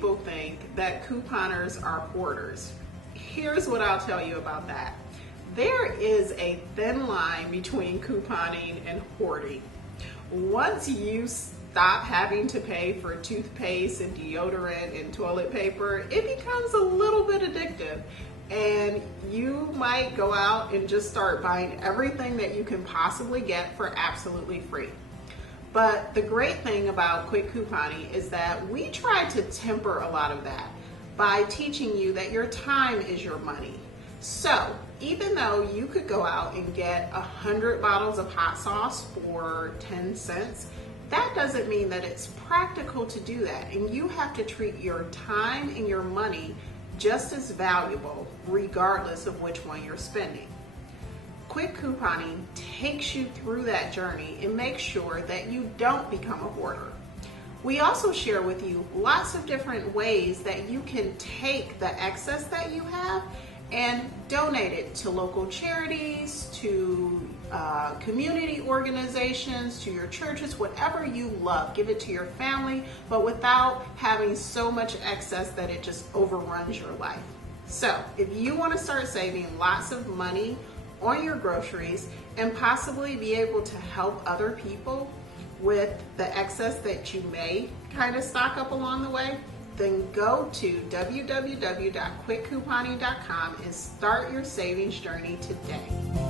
people think that couponers are hoarders. Here's what I'll tell you about that. There is a thin line between couponing and hoarding. Once you stop having to pay for toothpaste and deodorant and toilet paper, it becomes a little bit addictive. And you might go out and just start buying everything that you can possibly get for absolutely free. But the great thing about quick couponing is that we try to temper a lot of that by teaching you that your time is your money. So even though you could go out and get 100 bottles of hot sauce for 10 cents, that doesn't mean that it's practical to do that. And you have to treat your time and your money just as valuable regardless of which one you're spending. Quick couponing takes you through that journey and makes sure that you don't become a hoarder. We also share with you lots of different ways that you can take the excess that you have and donate it to local charities, to community organizations, to your churches, whatever you love. Give it to your family, but without having so much excess that it just overruns your life. So if you want to start saving lots of money on your groceries and possibly be able to help other people with the excess that you may kind of stock up along the way, then go to www.quickcouponing.com and start your savings journey today.